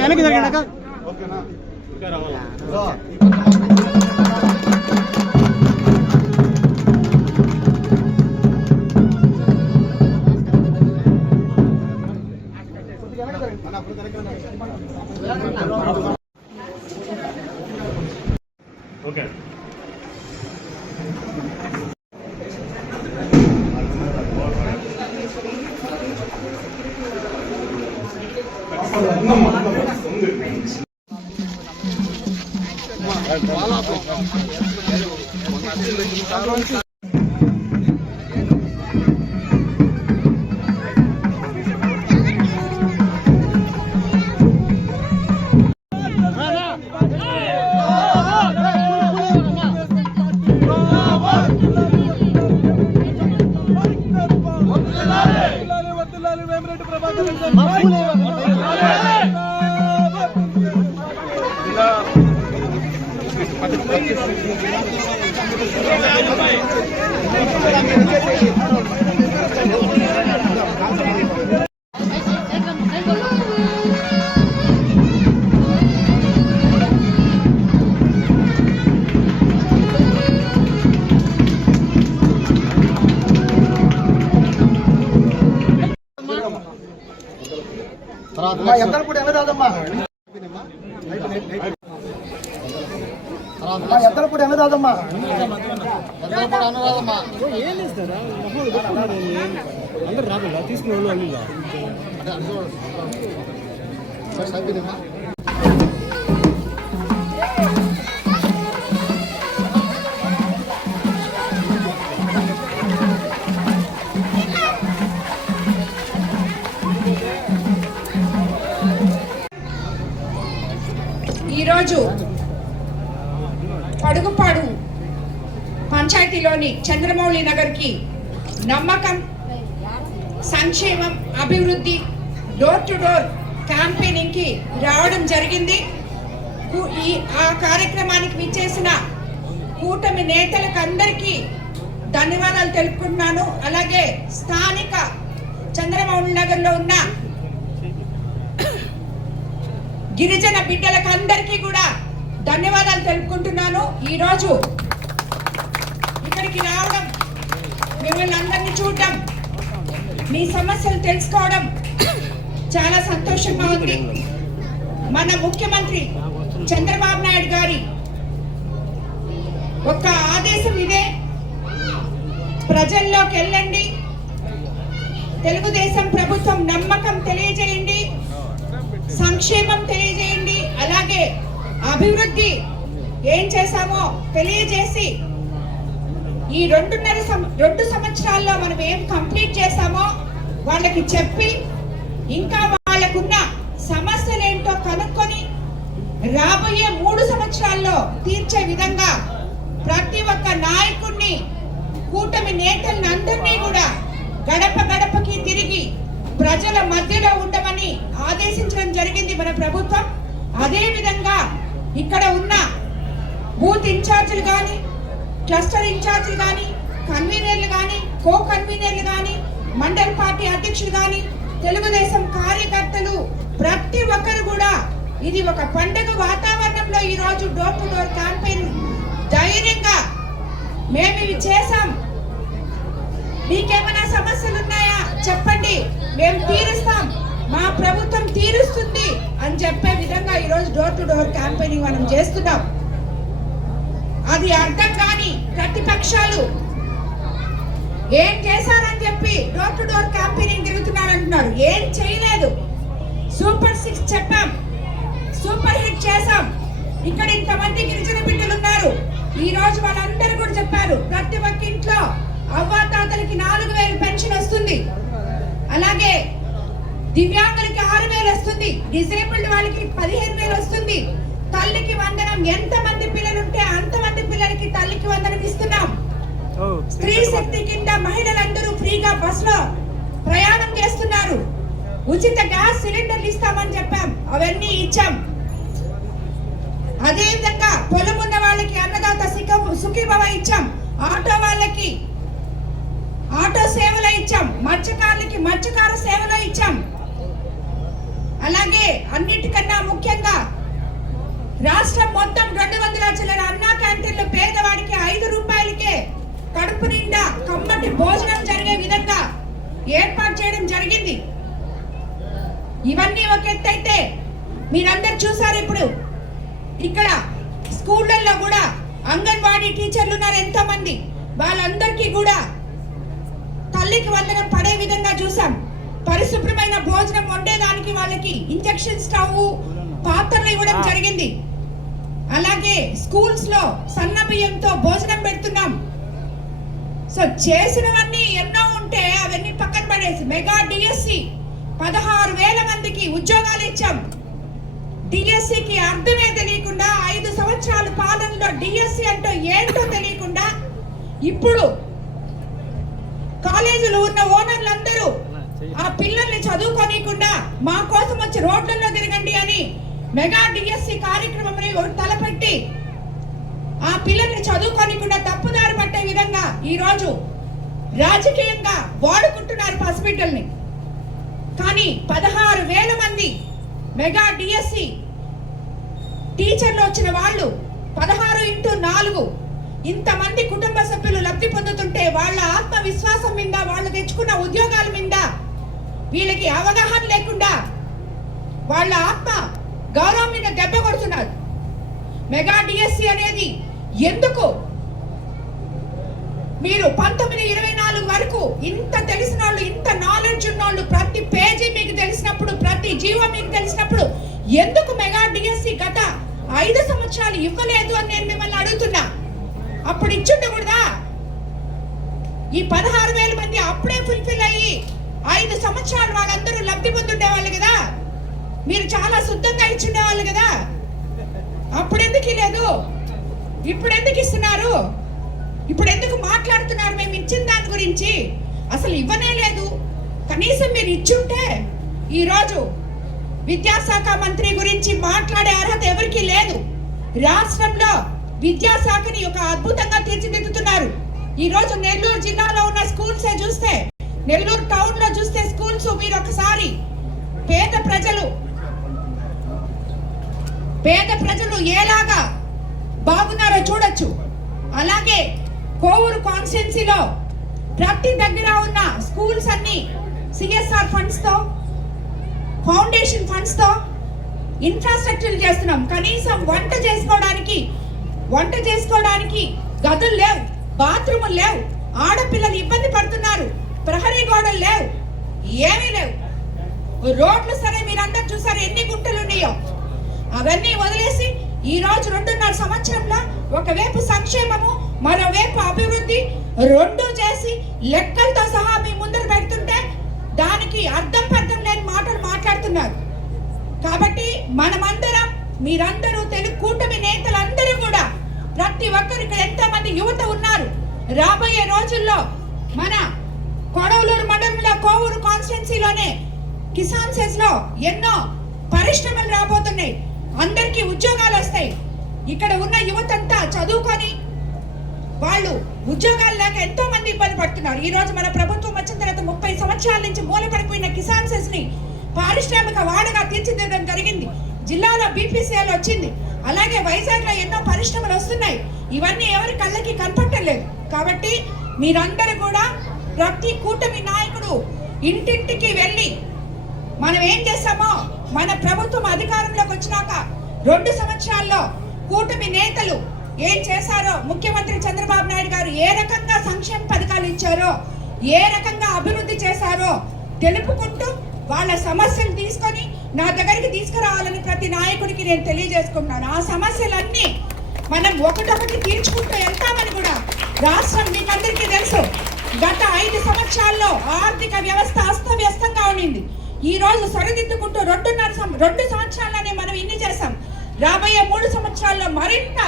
వెనక్కి తగ్గ ఓకే ఎద్దలపూడి ఎన్నదాదమ్మా ఎద్దలపూడి ఎన్నదాదమ్మా ఏం ఇస్తారా అందరు రాకుండా తీసుకునే వాళ్ళు ఈరోజు పడుగుపాడు పంచాయతీలోని చంద్రమౌళి నగర్కి నమ్మకం, సంక్షేమం, అభివృద్ధి డోర్ టు డోర్ క్యాంపెయినింగ్కి రావడం జరిగింది. ఆ కార్యక్రమానికి విచ్చేసిన కూటమి నేతలకు అందరికీ ధన్యవాదాలు తెలుపుకుంటున్నాను. అలాగే స్థానిక చంద్రమౌళి నగర్లో ఉన్న గిరిజన బిడ్డలకు అందరికీ కూడా ధన్యవాదాలు తెలుపుకుంటున్నాను. ఈరోజు ఇక్కడికి రావడం, మిమ్మల్ని అందరినీ చూడడం, మీ సమస్యలు తెలుసుకోవడం చాలా సంతోషంగా ఉంది. మన ముఖ్యమంత్రి చంద్రబాబు నాయుడు గారి ఒక ఆదేశం ఇదే, ప్రజల్లోకి వెళ్ళండి, తెలుగుదేశం ప్రభుత్వం నమ్మకం తెలియజేయండి, సంక్షేమం తెలియజేయండి, అలాగే అభివృద్ధి ఏం చేశామో తెలియజేసి ఈ 2 సంవత్సరాల్లో మనం ఏం కంప్లీట్ చేశామో వాళ్ళకి చెప్పి ఇంకా వాళ్ళకున్న సమస్యలు ఏంటో కనుక్కొని రాబోయే 3 సంవత్సరాల్లో తీర్చే విధంగా ప్రతి ఒక్క నాయకుడిని, కూటమి నేతలను అందరినీ కూడా గడప గడపకి తిరిగి ప్రజల మధ్యలో ఉండమని ఆదేశించడం జరిగింది మన ప్రభుత్వం. అదే విధంగా ఇక్కడ ఉన్న బూత్ ఇన్ఛార్జీలు కానీ, క్లస్టర్ ఇన్ఛార్జీలు కానీ, కన్వీనర్లు కానీ, కో కన్వీనర్లు కానీ, మండల పార్టీ అధ్యక్షులు కానీ, తెలుగుదేశం కార్యకర్తలు ప్రతి ఒక్కరు కూడా ఇది ఒక పండుగ వాతావరణంలో ఈరోజు డోర్ టు డోర్ క్యాంపెయిన్ ధైర్యంగా మేము ఇవి చేశాం, మీకేమైనా సమస్యలు ఉన్నాయా చెప్పండి, మేము తీరుస్తాం, మా ప్రభుత్వం తీరుస్తుంది అని చెప్పే విధంగా ఈరోజు డోర్ టు డోర్ క్యాంపెయినింగ్ మనం చేస్తున్నాం. అది అర్థం కాని ప్రతిపక్షాలు ఏం చేశారని చెప్పి డోర్ టు డోర్ క్యాంపెయినింగ్ తిరుగుతున్నారంటున్నారు. ఏం చేయలేదు. సూపర్ 6 చెప్పాం, సూపర్ హిట్ చేశాం. ఇక్కడ ఇంతమంది గిరిజన బిడ్డలు ఉన్నారు. ఈ రోజు వాళ్ళందరూ కూడా చెప్పారు, ప్రతి ఒక్క ఇంట్లో అవ్వాతాతలకి 4,000 పెన్షన్ వస్తుంది, అలాగే దివ్యాంగులకి 6,000 వస్తుంది, డిసేబుల్డ్ వాళ్ళకి 15,000 వస్తుంది, తల్లికి వందనం. ఎంతమంది పిల్లలు ఉంటే అంతమంది పిల్లలకి తల్లికి వందనం ఇస్తున్నాం. స్త్రీ శక్తి కింద మహిళలందరూ ఫ్రీగా బస్సులో ప్రయాణం చేస్తున్నారు. ఉచిత గ్యాస్ సిలిండర్లు ఇస్తామని చెప్పాం, అవన్నీ ఇచ్చాం. అదే విధంగా పొలం ఉన్న వాళ్ళకి అన్నదాత సుఖీభవ ఇచ్చాం, ఆటో వాళ్ళకి ఆటో సేవలో ఇచ్చాం, మత్స్యకారులకి మత్స్యకార సేవలో ఇచ్చాం. అలాగే అన్నిటికన్నా ముఖ్యంగా రాష్ట్రం మొత్తం 200 చిల్లర అన్నా క్యాంటీన్లు పేదవాడికి 5 రూపాయలకే కడుపు నిండా కమ్మటి భోజనం జరిగే విధంగా ఏర్పాటు చేయడం జరిగింది. ఇవన్నీ ఒక ఎత్తు అయితే మీరందరూ చూసారు. ఇప్పుడు ఇక్కడ స్కూళ్ళల్లో కూడా అంగన్వాడీ టీచర్లు ఉన్నారు ఎంతో మంది, వాళ్ళందరికీ కూడా తల్లికి వందనం పడే విధంగా చూసాం. పరిశుభ్రమైన భోజనం వండేదానికి వాళ్ళకి ఇంజెక్షన్ స్టవ్ పాత్రలు ఇవ్వడం జరిగింది. అలాగే స్కూల్స్ లో సన్న బియ్యంతో భోజనం పెడుతున్నాం. సో చేసినవన్నీ ఎన్నో ఉంటే అవన్నీ పక్కన పడేసి మెగా డిఎస్సి 16,000 మందికి ఉద్యోగాలు ఇచ్చాం. డిఎస్సికి అర్థమే తెలియకుండా 5 సంవత్సరాల పాలనలో డిఎస్సి అంటే ఏంటో తెలియకుండా ఇప్పుడు కాలేజీలో ఉన్న ఓనర్లందరూ ఆ పిల్లల్ని చదువుకోనీయకుండా మా కోసం వచ్చి రోడ్లలో తిరగండి అని మెగా డిఎస్సి కార్యక్రమంని తలపెట్టి ఆ పిల్లల్ని చదువుకోనీయకుండా తప్పుదారి పట్టే విధంగా ఈ రోజు రాజకీయంగా వాడుకుంటున్నారు పసిబిడ్డల్ని. కానీ 16,000 మంది మెగా డిఎస్సి టీచర్లు వచ్చిన వాళ్ళు 16x4 ఇంతమంది కుటుంబ సభ్యులు లబ్ధి పొందుతుంటే వాళ్ళ ఆత్మవిశ్వాసం మీద, వాళ్ళు తెచ్చుకున్న ఉద్యోగాల మీద వీళ్ళకి అవగాహన లేకుండా వాళ్ళ ఆత్మ గౌరవం మీద దెబ్బ కొడుతున్నారు. మెగా డిఎస్సి అనేది ఎందుకు? మీరు 1924 వరకు ఇంత తెలిసిన వాళ్ళు, ఇంత నాలెడ్జ్ ఉన్న వాళ్ళు, ప్రతి పేజీ మీకు తెలిసినప్పుడు, ప్రతి జీవో మీకు తెలిసినప్పుడు ఎందుకు మెగా డిఎస్సి గత 5 సంవత్సరాలు ఇవ్వలేదు అని నేను మిమ్మల్ని అడుగుతున్నా. అప్పుడు ఇచ్చుండకూడదా? ఈ 16,000 మంది అప్పుడే ఫుల్ఫిల్ అయ్యి 5 సంవత్సరాలు వాళ్ళందరూ లబ్ధి పొందుండేవాళ్ళు కదా. మీరు చాలా శుద్ధంగా ఇచ్చుండేవాళ్ళు కదా. అప్పుడు ఎందుకు లేదు? ఇప్పుడు ఎందుకు ఇస్తున్నారు? ఇప్పుడు ఎందుకు మాట్లాడుతున్నారు మేము ఇచ్చిన దాని గురించి? అసలు ఇవ్వనే లేదు. కనీసం మీరు ఇచ్చుంటే ఈరోజు విద్యాశాఖ మంత్రి గురించి మాట్లాడే అర్హత ఎవరికీ లేదు. రాష్ట్రంలో విద్యాశాఖని ఒక అద్భుతంగా తీర్చిదిద్దుతున్నారు. ఈ రోజు నెల్లూరు జిల్లాలో ఉన్న స్కూల్స్ చూస్తే, నెల్లూరు టౌన్ లో చూస్తే స్కూల్స్ మీరు ఒకసారి పేద ప్రజలు ఎలాగా బాగున్నారో చూడొచ్చు. అలాగే కోవూరు కాన్స్టిట్యున్సీలో ప్రతి దగ్గర ఉన్న స్కూల్స్ అన్ని సిఎస్ఆర్ ఫండ్స్ తో, ఫౌండేషన్ ఫండ్స్ తో ఇన్ఫ్రాస్ట్రక్చర్ చేస్తున్నాం. కనీసం వంట చేసుకోవడానికి గదులు లేవు, బాత్రూములు లేవు, ఆడపిల్లలు ఇబ్బంది పడుతున్నారు, ప్రహరీ గోడలు లేవు, ఏమీ లేవు. రోడ్లు సరే మీరందరూ చూసారు ఎన్ని గుంటలు ఉన్నాయో. అవన్నీ వదిలేసి ఈ రోజు 2.5 సంవత్సరంలో ఒకవైపు సంక్షేమము, మరోవైపు అభివృద్ధి రెండు చేసి లెక్కలతో సహా మీ ముందర పెడుతుంటే దానికి అర్థం పర్థం లేని మాటలు మాట్లాడుతున్నారు. కాబట్టి మనమందరం, మీరందరూ తెలుగు కూటమి నేతలందరూ కూడా, ప్రతి ఒక్కరు ఇక్కడ ఎంతమంది యువత ఉన్నారు, రాబోయే రోజుల్లో మన కొడవలూరు మండలంలో కోవూరు కాన్స్టిట్యున్సీలోనే కిసాన్ సెస్ లో ఎన్నో పరిశ్రమలు రాబోతున్నాయి. అందరికీ ఉద్యోగాలు వస్తాయి. ఇక్కడ ఉన్న యువతంతా చదువుకొని వాళ్ళు ఉద్యోగాలు లేక ఎంతో మంది ఇబ్బంది పడుతున్నారు. ఈ రోజు మన ప్రభుత్వం వచ్చిన తర్వాత 30 సంవత్సరాల నుంచి మూలపడిపోయిన కిసాన్ సెస్ ని పారిశ్రామిక వాడగా తీర్చిదిద్దడం జరిగింది. జిల్లాలో బీపీసీఎల్ వచ్చింది. అలాగే వైజాగ్ లో ఎన్నో పరిశ్రమలు వస్తున్నాయి. ఇవన్నీ ఎవరి కళ్ళకి కనపట్టలేదు. కాబట్టి మీరందరూ కూడా ప్రతి కూటమి నాయకుడు ఇంటింటికి వెళ్ళి మనం ఏం చేస్తామో, మన ప్రభుత్వం అధికారంలోకి వచ్చినాక 2 సంవత్సరాల్లో కూటమి నేతలు ఏం చేశారో, ముఖ్యమంత్రి చంద్రబాబు నాయుడు గారు ఏ రకంగా సంక్షేమ పథకాలు ఇచ్చారో, ఏ రకంగా అభివృద్ధి చేశారో తెలుపుకుంటూ వాళ్ళ సమస్యలు తీసుకొని నా దగ్గరికి తీసుకురావాలని ప్రతి నాయకుడికి నేను తెలియజేసుకుంటున్నాను. ఆ సమస్యలన్నీ మనం ఒకటొకటి తీర్చుకుంటూ వెళ్తామని కూడా రాష్ట్రం మీకు అందరికీ తెలుసు. గత 5 సంవత్సరాల్లో ఆర్థిక వ్యవస్థ అస్తవ్యస్తంగా ఉండింది. ఈ రోజు సరిదిద్దుకుంటూ 2 సంవత్సరాల్లోనే మనం ఇన్ని చేస్తాం. రాబోయే 3 సంవత్సరాల్లో మరింత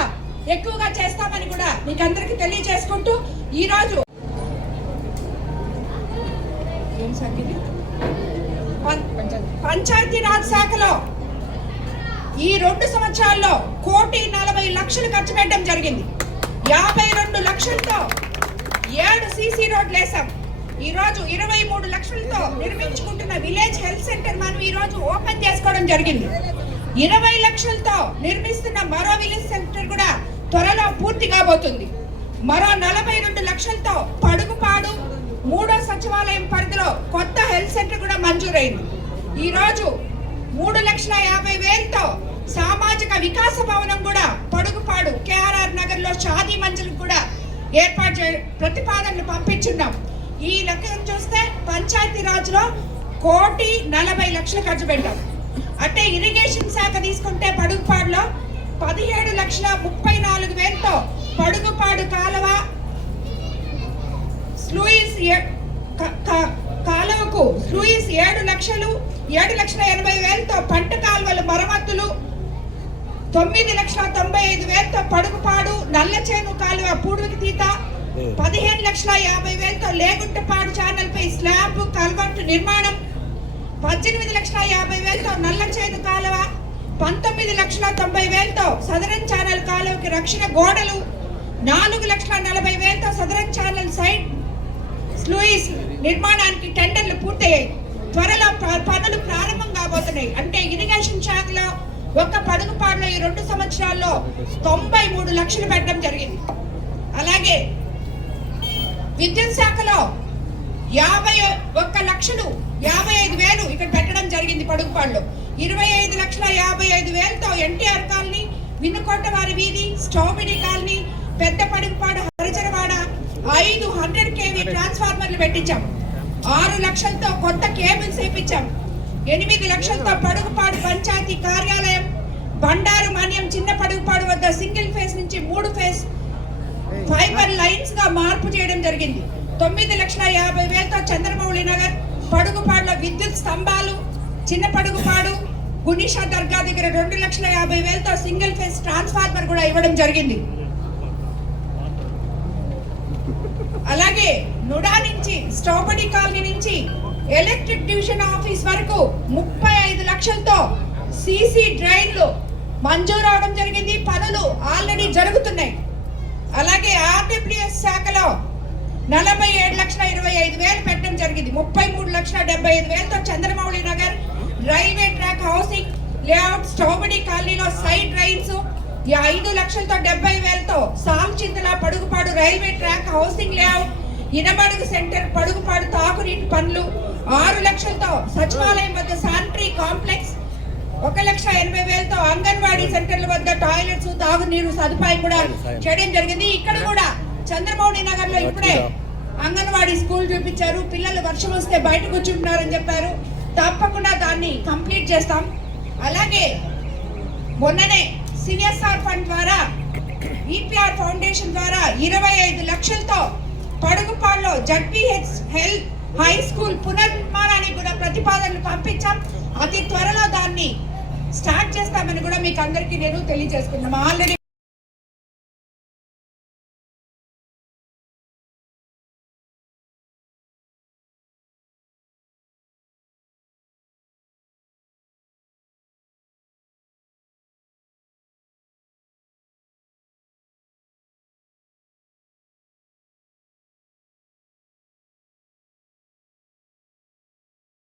ఎక్కువగా చేస్తామని కూడా మీకు అందరికీ తెలియజేసుకుంటూ ఈ రోజు పంచాయతీరాజ్ శాఖలో ఈ 2 సంవత్సరాల్లో 1,40,00,000 ఖర్చు పెట్టడం జరిగింది. 52 లక్షలతో 7 సీసీ రోడ్లు వేసాం. ఈ రోజు 23 లక్షలతో నిర్మించుకుంటున్న విలేజ్ హెల్త్ సెంటర్ మనం ఈ రోజు ఓపెన్ చేసుకోవడం జరిగింది. 20 లక్షలతో నిర్మిస్తున్న మరో విలేజ్ సెంటర్ కూడా త్వరలో పూర్తి కాబోతుంది. మరో 42 లక్షలతో పడుగుపాడు 3వ సచివాలయం పరిధిలో కొత్త హెల్త్ సెంటర్ కూడా మంజూరైంది. ఈ రోజు 3,50,000తో సామాజిక వికాస భవనం కూడా పడుగుపాడు కేఆర్ఆర్ నగర్ లో షాదీ మంజిల్ కూడా ఏర్పాటు ప్రతిపాదనలు పంపించున్నాం. ఈ లెక్కను చూస్తే పంచాయతీ రాజ్ లో 1,40,00,000 ఖర్చు పెట్టాం. అంటే ఇరిగేషన్ శాఖ తీసుకుంటే పడుగుపాడులో 17,34,000తో పడుగుపాడు కాలువ స్లూయిస్ కాలువకు స్లూయిస్ 7,80,000తో పంట కాలువల మరమ్మతులు 9,95,000తో పడుగుపాడు నల్లచేను కాలువ పూడికి తీత 15,50,000తో లేగుంటపాడు ఛానల్ పై స్లాబ్ కల్వర్ట్ నిర్మాణం 18,50,000తో నల్లచేను కాలువ 19,90,000తో సదరన్ ఛానల్ కాలువకి రక్షణ గోడలు 4,40,000తో సదరన్ ఛానల్ సైడ్ స్లూయిస్ నిర్మాణానికి టెండర్లు పూర్తయ్యాయి. త్వరలో పనులు ప్రారంభం కాబోతున్నాయి. అంటే ఇరిగేషన్ శాఖలో ఒక్క పడుగుపాడులో ఈ 2 సంవత్సరాల్లో 93 లక్షలు పెట్టడం జరిగింది. అలాగే విద్యుత్ శాఖలో 51,55,000 ఇక్కడ పెట్టడం జరిగింది. పడుగుపాడులో 25,55,000తో ఎన్టీఆర్ కాలనీ, వినుకొండ వారి వీధి, స్టౌబిడి కాలనీ, పెద్ద పడుగుపాడు, హరిజనవాడ 500 kV ట్రాన్స్ఫార్మర్లు పెట్టించాం. 6 లక్షలతో కొత్త కేబుల్స్ వేయించాం. 8 లక్షలతో పడుగుపాడు పంచాయతీ కార్యాలయం, బండారు మన్యం చిన్న పడుగుపాడు వద్ద సింగిల్ ఫేస్ నుంచి 3 ఫేస్ ఫైబర్ లైన్స్ గా మార్పు చేయడం జరిగింది. 9,50,000తో చంద్రమౌళి నగర్ పడుగుపాడులో విద్యుత్ స్తంభాలు, చిన్న పడుగుపాడు గునిషా దర్గా దగ్గర 2,50,000తో సింగిల్ ఫేస్ ట్రాన్స్ఫార్మర్ కూడా ఇవ్వడం జరిగింది. అలాగే నుడా నుంచి స్ట్రాబెరీ కాలనీ నుంచి ఎలక్ట్రిక్ డివిజన్ ఆఫీస్ వరకు 35 లక్షలతో సీసీ డ్రైన్లు మంజూరు అవడం జరిగింది. పనులు ఆల్రెడీ జరుగుతున్నాయి. అలాగే ఆర్డబ్ల్యూఎస్ శాఖలో 47,25,000 పెట్టడం జరిగింది. 33,75,000తో Chandramouli Nagar railway track housing layout strawberry కాలనీలో సైడ్ డ్రైన్స్ 5 లక్షలతో 70,000తో Salchintala Padugupadu railway track housing layout ఇనబడుగు సెంటర్ పడుగుపాడు తాగునీటి పనులు 6 లక్షలతో సచివాలయం వద్ద శానిటరీ కాంప్లెక్స్ 1,80,000తో అంగన్వాడీ సెంటర్ల వద్ద టాయిలెట్స్ తాగునీరు సదుపాయం కూడా చేయడం జరిగింది. ఇక్కడ కూడా చంద్రమౌళి నగర్ లో ఇప్పుడే అంగన్వాడీ స్కూల్ చూపించారు. పిల్లలు వర్షం వస్తే బయట కూర్చుంటున్నారని చెప్పారు. తప్పకుండా దాన్ని కంప్లీట్ చేస్తాం. అలాగే మొన్ననే సిఎస్ఆర్ ఫండ్ ద్వారా ఈపీఆర్ ఫౌండేషన్ ద్వారా 25 లక్షలతో పడుగుపాడులో జడ్పీహెచ్ హెల్త్ హై స్కూల్ పునర్నిర్మాణానికి కూడా ప్రతిపాదనలు పంపించాం. అతి త్వరలో దాన్ని స్టార్ట్ చేస్తామని కూడా మీకు అందరికీ నేను తెలియజేసుకున్నాం. ఆల్రెడీ